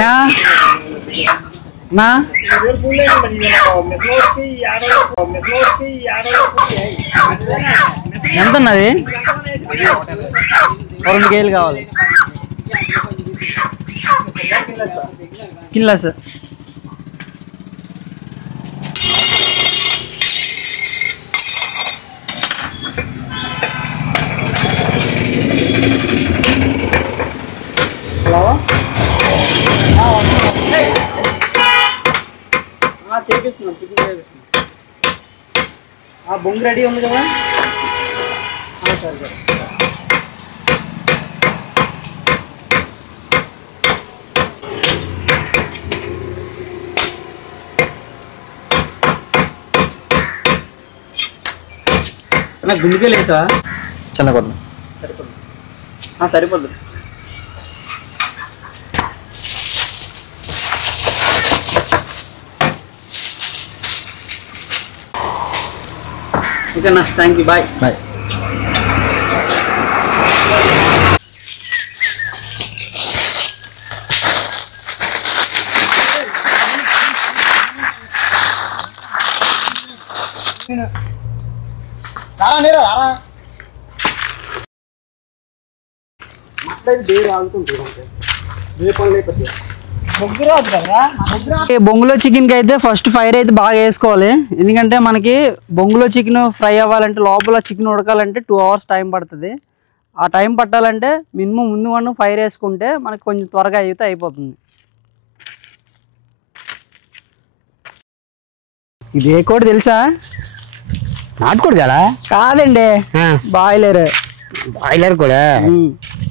నా నా ఎంత ఉన్నది? 2 కేజీలు కావాలి. స్కిన్లెస్. చేపిస్తున్నాం, చికెన్ చేపిస్తున్నాం. బొంగు రెడీ ఉంది కదా? సరే సరే. నాకు గుండెకాయలు వేసా చిన్నకొద్దు. సరిపోద్దు. సరిపోద్దు. ఓకేనా? Thank you. Bye bye. బొంగులో చికెన్ కి అయితే ఫస్ట్ ఫైర్ అయితే బాగా వేసుకోవాలి. ఎందుకంటే మనకి బొంగులో చికెన్ ఫ్రై అవ్వాలంటే, లోపల చికెన్ ఉడకాలంటే 2 hours టైం పడుతుంది. ఆ టైం పట్టాలంటే మినిమం ముందు ఫైర్ వేసుకుంటే మనకి కొంచెం త్వరగా అయితే అయిపోతుంది. ఇది ఏ కోడి తెలుసా? నాటుకోడి కదా? కాదండి, బాయిలర్. బాయిలర్ కూడా.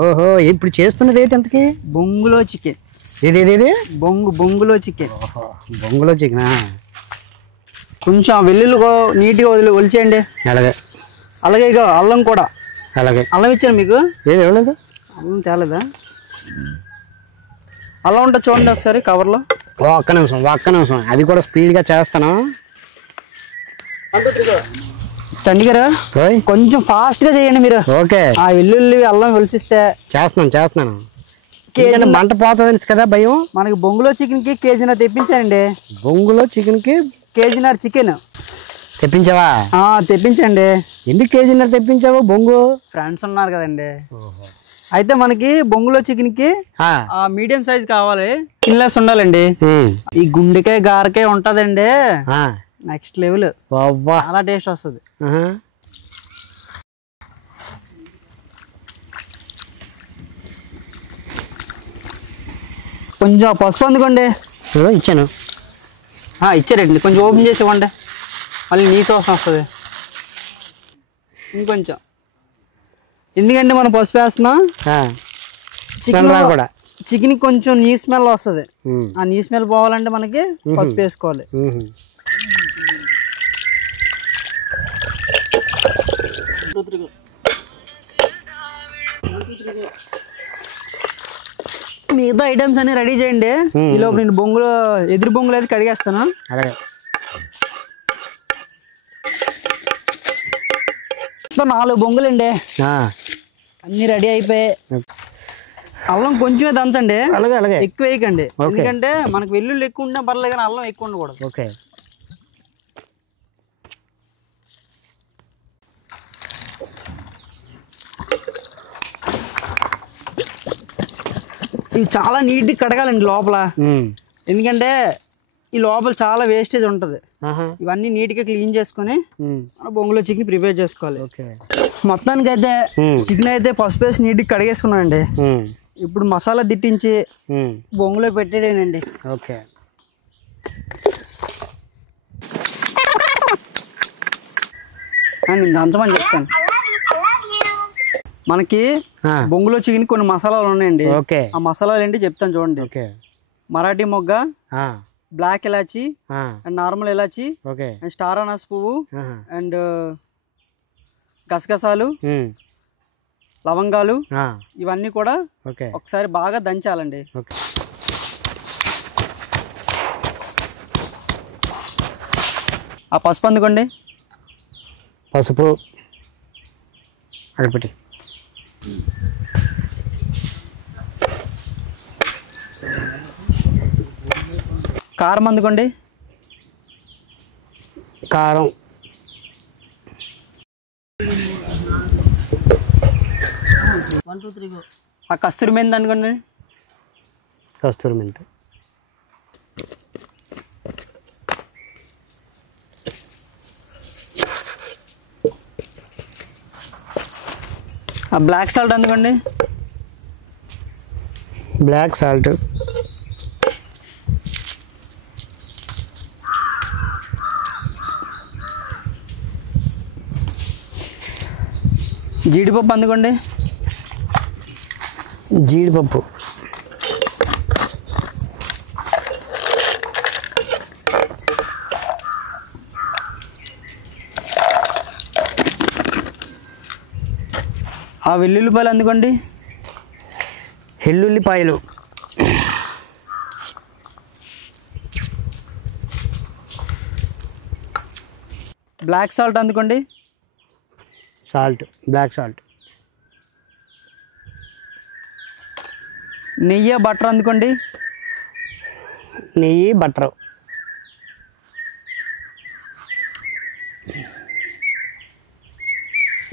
ఓహో, ఇప్పుడు చేస్తున్నది ఏంటి అంతకి? బొంగులో చికెన్. ఇది బొంగులో చికెన్. బొంగులో చికెనా? కొంచెం వెల్లుల్లి నీట్గా ఒలిచేయండి. అలాగే ఇక అల్లం కూడా. అలాగే. అల్లం ఇచ్చాను మీకు? ఏది ఇవ్వలేదు. అల్లం తేలేదా? అల్లం ఉంటుంది చూడండి ఒకసారి కవర్లో. ఒక్క నిమిషం. అది కూడా స్పీడ్గా చేస్తాను. చండి గారు కొంచెం ఫాస్ట్గా చేయండి మీరు. ఓకే. ఆ వెల్లుల్లి అల్లం ఒలిసిస్తే చేస్తున్నాను. మంట పోతుంది కదా భయం. మనకి బొంగులో చికెన్ కి కేజీన్నర తెప్పించానండి. బొంగులో చికెన్ కి కేజీన్నర చికెన్ తెప్పించావా? తెప్పించండి. ఎందుకు కేజీన్నర తెప్పించావు? బొంగు ఫ్రెండ్స్ ఉన్నారు కదండి. అయితే మనకి బొంగులో చికెన్ కి మీడియం సైజ్ కావాలి. స్కిన్లెస్ ఉండాలండి. ఈ గుండెకాయ గారకాయ ఉంటదండి, నెక్స్ట్ లెవెల్. చాలా టేస్ట్ వస్తుంది. కొంచెం పసుపు అందుకోండి. ఇచ్చాను. ఇచ్చారండి. కొంచెం ఓపెన్ చేసి ఇవ్వండి, మళ్ళీ నీసు వాసన వస్తుంది. ఇంకొంచెం, ఎందుకంటే మనం పసుపు వేస్తున్నాం. చికెన్ కొంచెం నీ స్మెల్ వస్తుంది. ఆ నీ స్మెల్ పోవాలంటే మనకి పసుపు వేసుకోవాలి. మిగతా ఐటమ్స్ అన్ని రెడీ చేయండి. ఈలోపు నేను ఎదురు బొంగులు అయితే కడిగేస్తాను. 4 బొంగులండి, అన్ని రెడీ అయిపోయాయి. అల్లం కొంచెమే దంచండి, ఎక్కువ వేయకండి. ఎందుకంటే మనకు వెల్లుల్లి ఎక్కువ ఉంటే పర్లేదు, కానీ అల్లం ఎక్కువ ఉండకూడదు. ఓకే. ఇవి చాలా నీట్గా కడగాలండి లోపల. ఎందుకంటే ఈ లోపల చాలా వేస్టేజ్ ఉంటుంది. ఇవన్నీ నీట్గా క్లీన్ చేసుకుని బొంగులో చికెన్ ప్రిపేర్ చేసుకోవాలి. మొత్తానికి అయితే చికెన్ అయితే పసుపు వేసి నీట్గా కడిగేసుకున్నానండి. ఇప్పుడు మసాలా దిట్టించి బొంగులో పెట్టేదేనండి. ఓకే. నేను దంచమని చెప్తాను. మనకి బొంగులో చికెన్ కొన్ని మసాలాలు ఉన్నాయండి. ఆ మసాలాలు ఏంటి చెప్తాను చూడండి. మరాఠీ మొగ్గ, బ్లాక్ ఇలాచి, అండ్ నార్మల్ ఇలాచి, అండ్ స్టార్ అనాస్ పువ్వు, అండ్ గసగసాలు, లవంగాలు, ఇవన్నీ కూడా ఒకసారి బాగా దంచాలండి. ఆ పసుపు అందుకోండి. పసుపు అడిపెట్టి కారం అందుకోండి. కారం, ఆ కస్తూరి మెంతి అనుకోండి. కస్తూరి మెంతి, ఆ బ్లాక్ సాల్ట్ అందుకోండి. బ్లాక్ సాల్ట్, జీడిపప్పు అందుకోండి. జీడిపప్పు, ఆ వెల్లుల్లిపాయలు అందుకోండి. వెల్లుల్లిపాయలు, బ్లాక్ సాల్ట్ అందుకోండి. సాల్ట్, బ్లాక్ సాల్ట్, నెయ్యి బటర్ అందుకోండి. నెయ్యి, బటర్,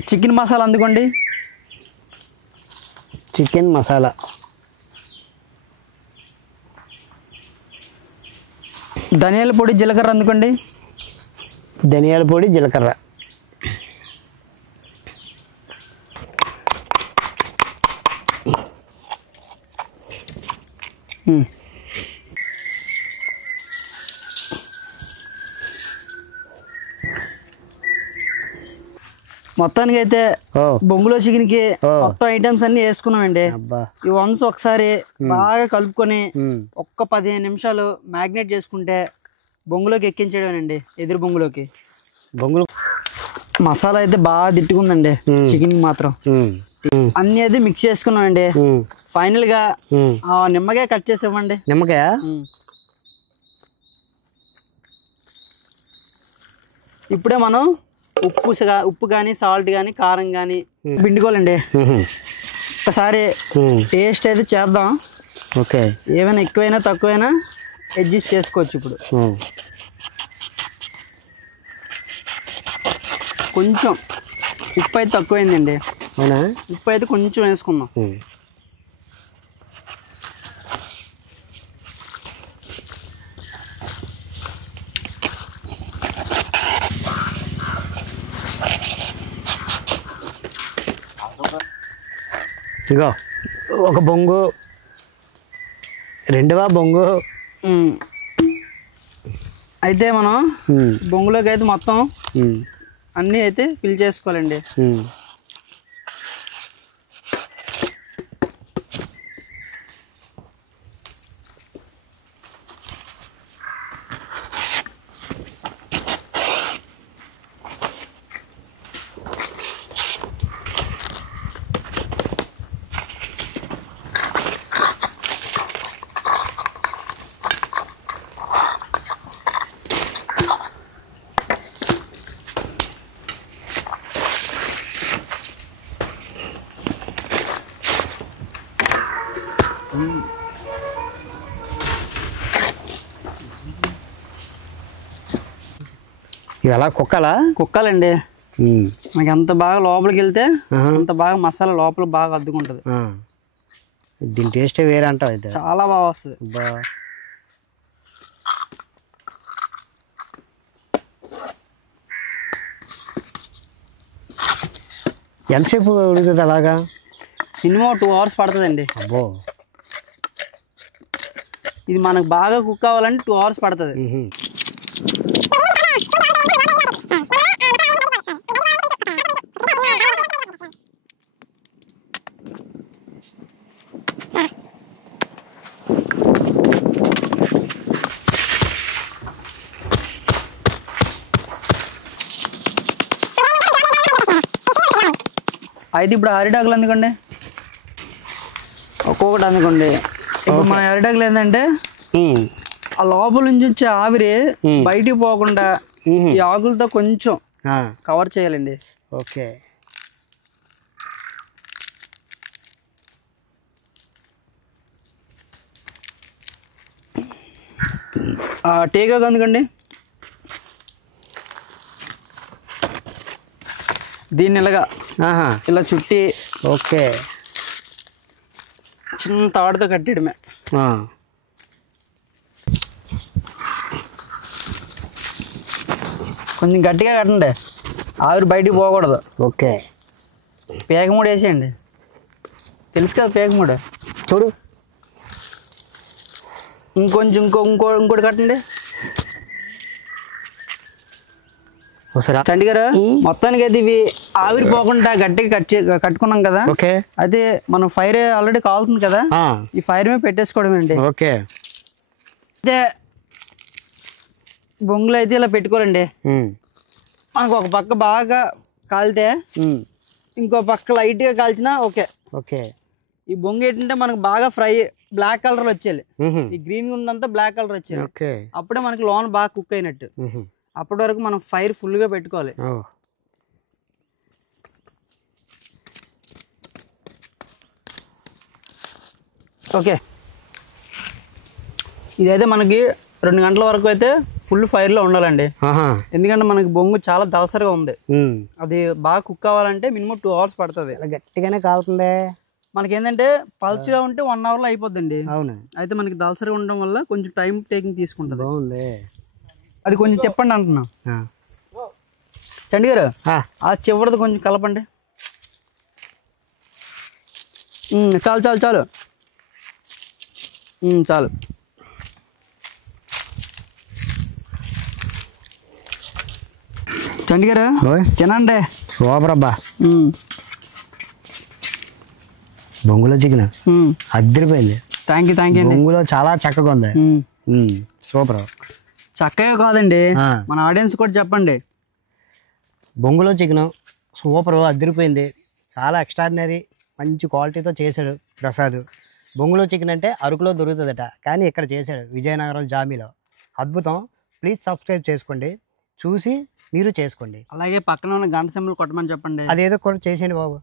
చికెన్ మసాలా అందుకోండి. చికెన్ మసాలా, ధనియాల పొడి, జీలకర్ర అందుకోండి. ధనియాల పొడి, జీలకర్ర, మొత్తానికి అయితే బొంగులో చికెన్కి మొత్తం ఐటమ్స్ అన్ని వేసుకున్నామండి. ఈ వన్స్ ఒకసారి బాగా కలుపుకొని ఒక్క 15 నిమిషాలు మ్యాగ్నేట్ చేసుకుంటే బొంగులోకి ఎక్కించేయడమేనండి. ఎదురు బొంగులోకి బొంగులు మసాలా అయితే బాగా తిట్టుకుందండి. చికెన్ మాత్రం అన్ని అయితే మిక్స్ చేసుకున్నామండి. ఫైనల్ గా నిమ్మకాయ కట్ చేసి ఇవ్వండి. నిమ్మకాయ, ఇప్పుడే మనం ఉప్పు కానీ సాల్ట్ కానీ కారం కానీ పిండుకోవాలండి. ఒకసారి టేస్ట్ అయితే చేద్దాం. ఓకే, ఏమైనా ఎక్కువైనా తక్కువైనా అడ్జస్ట్ చేసుకోవచ్చు. ఇప్పుడు కొంచెం ఉప్పు అయితే తక్కువైందండి. అవునా? ఉప్పు అయితే కొంచెం వేసుకుందాం. ఇగో ఒక బొంగు, రెండవ బొంగు. అయితే మనం బొంగులోకి అయితే మొత్తం అన్నీ అయితే ఫిల్ చేసుకోవాలండి. ఇవలా కుక్కాలండి. మనకి ఎంత బాగా లోపలికి వెళ్తే అంత బాగా మసాలా లోపల బాగా అద్దుకుంటుంది. దీని టేస్ట్ వేరే అంటావు అయితే. చాలా బాగా వస్తుంది. ఎంతసేపు ఉడుకుతుంది అలాగా? మినిమం 2 hours పడుతుందండి. అబ్బో, ఇది మనకు బాగా కుక్ అవ్వాలంటే 2 hours పడుతుంది. అయితే ఇప్పుడు అరిటాకులు అందుకోండి. ఒక్కొక్కటి అందుకోండి. ఇప్పుడు మన అరిటాకులు ఏంటంటే ఆ లోపల నుంచి వచ్చే ఆవిరి బయటికి పోకుండా ఈ ఆకులతో కొంచెం కవర్ చేయాలండి. ఓకే, టేకాకు అందుకండి. దీన్ని ఇలాగా ఇలా చుట్టి ఓకే చిన్న తాడుతో కట్టేయడమే. కొంచెం గట్టిగా కట్టండి, ఆవిరి బయటికి పోకూడదు. ఓకే పేకమూడ వేసేయండి, తెలుసు కదా పేకమూడ. చూడు ఇంకొంచెం ఇంకోటి కట్టండి. ఒకసారి చండి గారు మొత్తానికి అయితే ఇవి ఆవిరి పోకుండా గట్టిగా కట్టుకున్నాం కదా. ఓకే అయితే మనం ఫైర్ ఆల్రెడీ కాలుతుంది కదా, ఈ ఫైర్ మీద పెట్టేసుకోవడం అండి. ఓకే అయితే బొంగులు అయితే ఇలా పెట్టుకోవాలండి. మనకు ఒక పక్క బాగా కాలితే ఇంకో పక్క లైట్గా కాల్చినా ఓకే. ఓకే ఈ బొంగు ఏంటంటే మనకు బాగా ఫ్రై బ్లాక్ కలర్ వచ్చేయాలి. ఈ గ్రీన్ ఉందంతా బ్లాక్ కలర్ వచ్చేయాలి. ఓకే అప్పుడే మనకి లోన్ బాగా కుక్ అయినట్టు. అప్పటి వరకు మనం ఫైర్ ఫుల్గా పెట్టుకోవాలి. ఓకే ఇదైతే మనకి 2 గంటల వరకు అయితే ఫుల్ ఫైర్లో ఉండాలండి. ఎందుకంటే మనకి బొంగు చాలా దళసరిగా ఉంది. అది బాగా కుక్ అవ్వాలంటే మినిమం 2 hours పడుతుంది. గట్టిగానే కాలుతుంది. మనకి ఏంటంటే పల్చగా ఉంటే 1 hourలో అయిపోద్దండి. అవును. అయితే మనకి దళసరిగా ఉండడం వల్ల కొంచెం టైం టేకింగ్ తీసుకుంటుంది. బాగుంది. అది కొంచెం తిప్పండి అంటున్నా. చండి గారు ఆ చివరిది కొంచెం కలపండి. చాలు చాలు చాలు చాలు. చండి గారు తినండి. సూపర్ అబ్బా. బొంగులో చికెన్ అద్దరిపోయింది. థ్యాంక్ యూ థ్యాంక్ యూ అండి. బొంగులో చాలా చక్కగా ఉంది. సూపర్. చక్కగా కాదండి, మన ఆడియన్స్ కూడా చెప్పండి. బొంగులో చికెన్ సూపర్, అద్దరిపోయింది. చాలా ఎక్స్ట్రాడినరీ, మంచి క్వాలిటీతో చేశాడు ప్రసాద్. బొంగులో చికెన్ అంటే అరకులో దొరుకుతుందట, కానీ ఇక్కడ చేశాడు విజయనగరం జామీలో. అద్భుతం. ప్లీజ్ సబ్స్క్రైబ్ చేసుకోండి, చూసి మీరు చేసుకోండి. అలాగే పక్కన ఉన్న గంట సింబల్ కొట్టమని చెప్పండి. అదేదో కూడా చేసేయండి బాబు.